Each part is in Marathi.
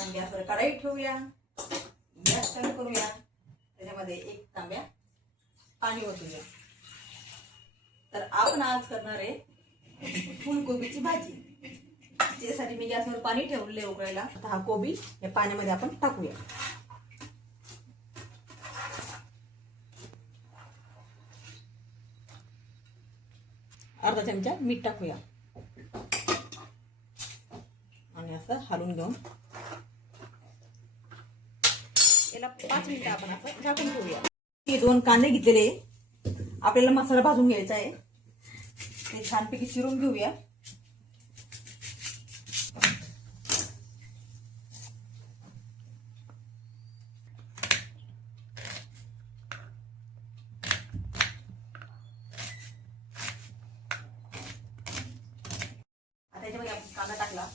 आपण गॅसवर कढई ठेवूया, गॅस चालू करूया, त्याच्यामध्ये 1 तांब्या पाणी ओतूया. तर आपण आज करणार आहे फुलकोबीची भाजी. त्यासाठी मी गॅसवर पाणी ठेवले उकळायला. आता हा कोबी या पाण्यामध्ये आपण टाकूया. अर्धा चमचा मीठ टाकूया आणि असं हलवून घेऊन याला 5 मिनिटं आपण असं झाकून ठेवूया. हे 2 कांदे घेतलेले आपल्याला मसाला भाजून घ्यायचा आहे. ते छानपैकी चिरून घेऊया. त्याच्यामध्ये आपण कांदा टाकला.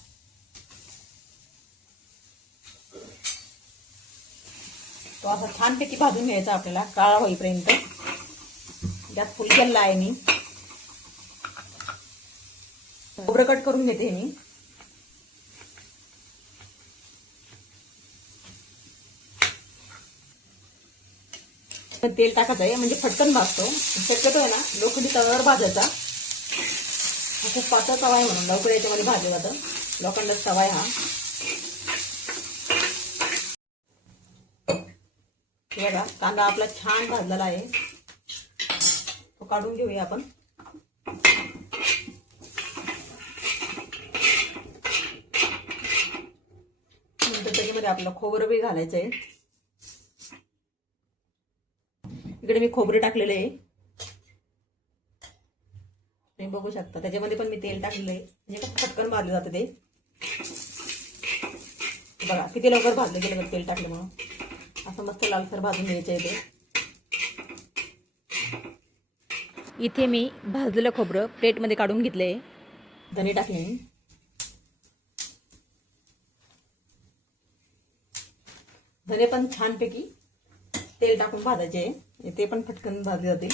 तो असा छानपैकी भाजून घ्यायचा आपल्याला काळा होईपर्यंत. गॅस फुल केलेला आहे मी. खोबरं कट करून घेते मी. तेल टाकायचं आहे म्हणजे फटकन भाजतो. शक्यतो आहे ना लोखंडी तव्यावर भाजायचा. खूप पातळ तवा आहे म्हणून लवकर याच्यामध्ये भाजलं जातं. लोखंडाचा तवा आहे हा. बघा कांदा आपला छान भाजलेला आहे. तो काढून घेऊया आपण. नंतर त्याच्यामध्ये आपलं खोबरं बी घालायचं आहे. इकडे मी खोबरे टाकलेले आहे. तुम्ही बघू शकता. त्याच्यामध्ये पण मी तेल टाकलेलं आहे म्हणजे पटकन भाजलं जातं ते. बघा किती लवकर भाजलं गेलं तेल टाकले म्हणून. असं मस्त लालसर भाजून घ्यायचं आहे ते. इथे मी भाजलेलं खोबरं प्लेटमध्ये काढून घेतले. धने टाकले मी. धने पण छानपैकी तेल टाकून भाजायचे. ते पण पटकन भाजले जाते.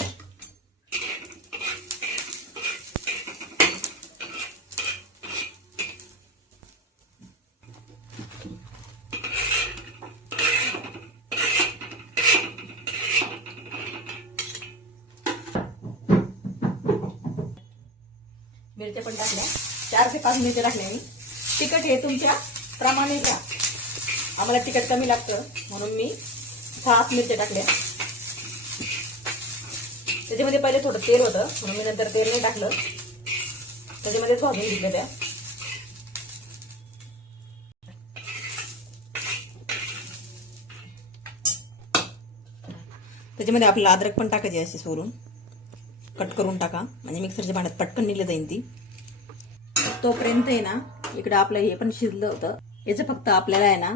मिरच्या पण टाकल्या. 4 ते 5 मिरच्या टाकल्या मी. तिखट हे तुमच्या प्रमाणे घ्या. आम्हाला तिखट कमी लागतं म्हणून मी 6 मिरच्या टाकल्या. त्याच्यामध्ये पहिले थोडं तेल होतं म्हणून मी नंतर तेल नाही टाकलं. त्याच्यामध्येच भाजून घेतल्या त्या. त्याच्यामध्ये आपल्याला अद्रक पण टाकायची अशी सोलून कट करून टाका म्हणजे मिक्सरच्या भांड्यात पटकन निघलं जाईल ती. तोपर्यंत आहे ना इकडे आपलं हे पण शिजलं होतं. याचं फक्त आपल्याला आहे ना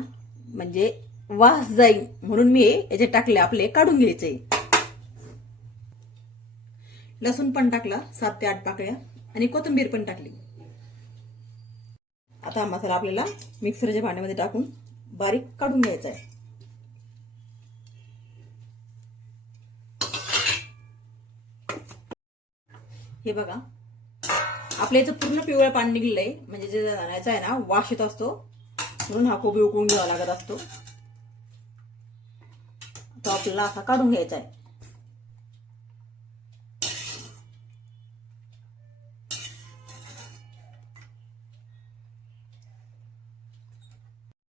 म्हणजे वास जाईल म्हणून मी याचे टाकले आपले काढून घ्यायचे. लसूण पण टाकला 7 ते 8 पाकळ्या आणि कोथिंबीर पण टाकली. आता हा मसाला आपल्याला मिक्सरच्या भांड्यामध्ये टाकून बारीक काढून घ्यायचा आहे. हे बघा आपल्या याचं पूर्ण पिवळं पाणी निघलेलं आहे म्हणजे जे याचा आहे ना वास येत असतो म्हणून हा कोबी उकळून घ्यावा लागत असतो. तो आपल्याला असा काढून घ्यायचा आहे.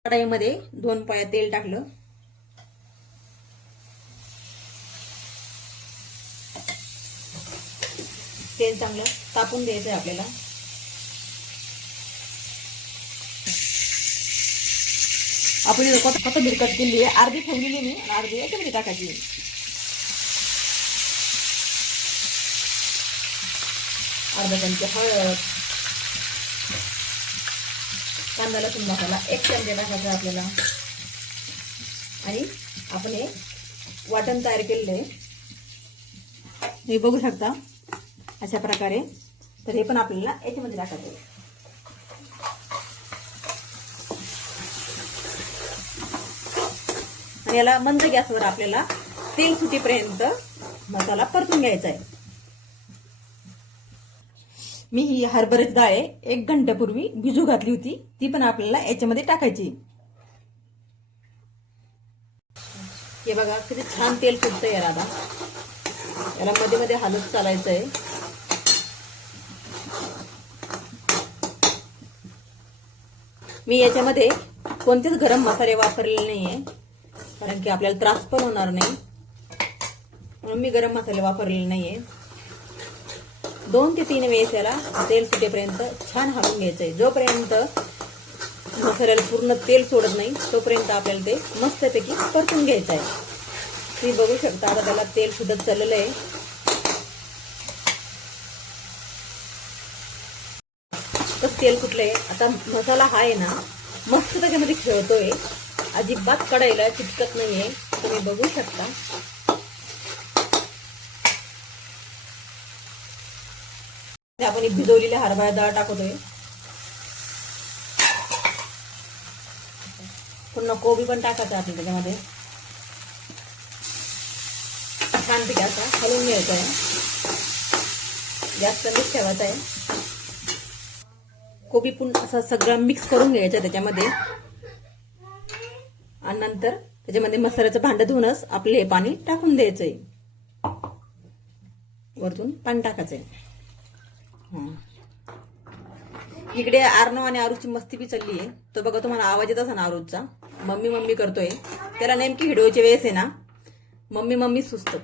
कढईमध्ये 2 पळ्या तेल टाकलं. तेल चांगलं तापून द्यायचं आहे आपल्याला. आपण कोथिंबीर कट केली आहे. अर्धी ठेवलेली मी आणि अर्धी याच्यामध्ये टाकायची. अर्धा चमचा हळद, कांदा लसूण मसाला 1 चमचा टाकायचा आपल्याला. आणि आपण हे वाटण तयार केलेलं आहे. हे बघू शकता अशा प्रकारे. तर हे पण आपल्याला याच्यामध्ये टाकायचं आहे. आणि याला मंद गॅसवर आपल्याला तेल सुटीपर्यंत मसाला परतून घ्यायचा आहे. मी ही हरभऱ्याची डाळ 1 घंट्यापूर्वी भिजू घातली होती. ती पण आपल्याला याच्यामध्ये टाकायची. हे बघा किती छान तेल सुटतंय याला आता. याला मध्ये मध्ये हलत चालायचं आहे. मी याच्यामध्ये कोणतेच गरम मसाले वापरलेले नाहीये, कारण की आपल्याला त्रास पण होणार नाही, म्हणून मी गरम मसाले वापरलेले नाहीये. 2 ते 3 वेळेस याला तेल सुटेपर्यंत छान हलवून घ्यायचंय. जोपर्यंत मसाल्याला पूर्ण तेल सोडत नाही तोपर्यंत आपल्याला ते मस्तपैकी परतून घ्यायचं आहे. तुम्ही बघू शकता आता त्याला तेल सुटत चाललेलं आहे. तर तेल कुठलंय आता. मसाला हा आहे ना मस्त त्याच्यामध्ये खेळतोय, अजिबात कढईला चिटकत नाहीये. तुम्ही बघू शकता. आपण भिजवलेली हरभरा डाळ टाकतोय. पुन्हा कोबी पण टाकायचं आपण त्याच्यामध्ये. छानपैकी असा हलवून घ्यायचा आहे, जास्त मिक्स ठेवायचा आहे. कोबी पुन्हा असा सगळं मिक्स करून घ्यायचं त्याच्यामध्ये, आणि नंतर त्याच्यामध्ये मसाल्याचं भांडं धुवूनच आपले हे पाणी टाकून द्यायचंय. वरतून पाणी टाकायचंय. इकडे आर्नव आणि आरूची मस्ती बी चालली आहे. तो बघा तुम्हाला आवाज येत असा ना आरूचा. मम्मी मम्मी करतोय. त्याला नेमकी हिडोची वेळेस आहे ना मम्मी मम्मी सुचतं.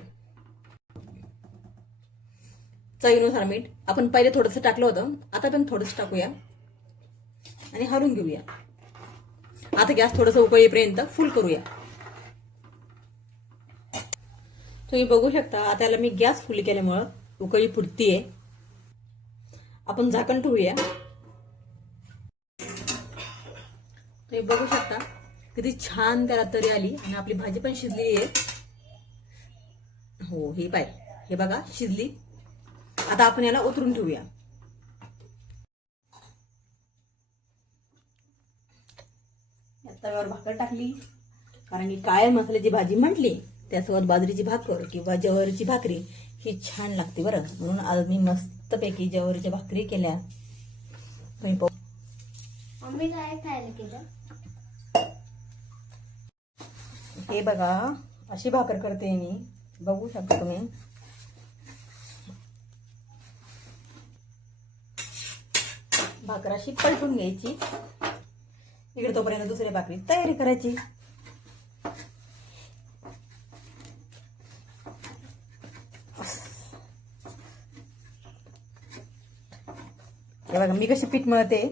चवीनुसार मीठ आपण पहिले थोडंसं टाकलं होतं, आता पण थोडंसं टाकूया आणि हलवून घेऊया. आता गॅस थोडंसं उकळीपर्यंत फुल करूया. तुम्ही बघू शकता आता याला मी गॅस फुल केल्यामुळं उकळी फुटतीये. आपण झाकण ठेवूया. तुम्ही बघू शकता किती छान त्याला तरी आली आणि आपली भाजी पण शिजली आहे. हो हे पाय, हे बघा शिजली. आता आपण याला उतरून ठेवूया. तव्यावर भाकर टाकली, कारण की काळ्या मसाल्याची भाजी म्हटली त्यासोबत बाजरीची भाकर किंवा ज्वारीची भाकरी ही छान लागते बरं. म्हणून आज मी मस्तपैकी ज्वारीच्या भाकरी केल्या. मम्मी काय खायला केलं? हे बघा अशी भाकर करते मी. बघू शकता तुम्ही. भाकर अशी पलटून घ्यायची. इकडे तोपर्यंत दुसऱ्या भाकरी तयारी करायची. हे बघा मी कशी पीठ मळते.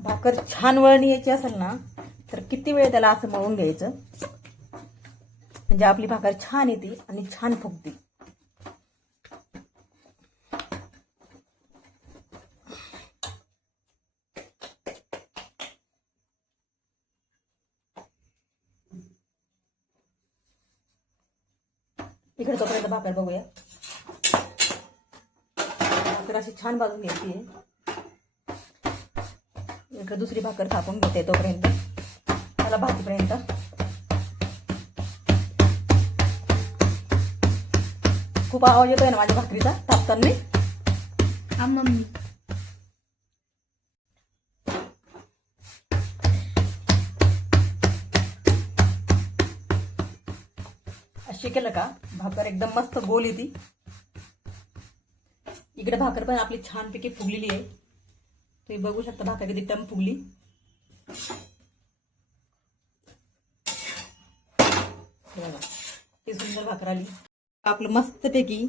भाकर छान वळणी यायची असेल ना तर किती वेळ त्याला असं मळून घ्यायचं, म्हणजे आपली भाकर छान येते आणि छान फुगते. इकडे तोपर्यंत भाकर बघूया. भाकर अशी छान भाजून घ्यायची. इकडे दुसरी भाकर थापून घेते तोपर्यंत त्याला भाजीपर्यंत. खूप आवाज येतोय ना माझ्या भाकरीचा थापताना. हा मम्मी. अशी केलं का भाकर एकदम मस्त गोल येते. इकडे भाकर पण आपली छानपैकी फुगलेली आहे. तुम्ही बघू शकता भाकर किती टम फुगली. ही सुंदर भाकर आली. आपलं मस्तपैकी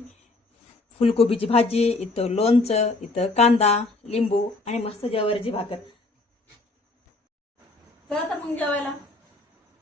फुलकोबीची भाजी, इथं लोणचं, इथं कांदा लिंबू आणि मस्त ज्वारीची भाकर. चला तर मग जेवायला.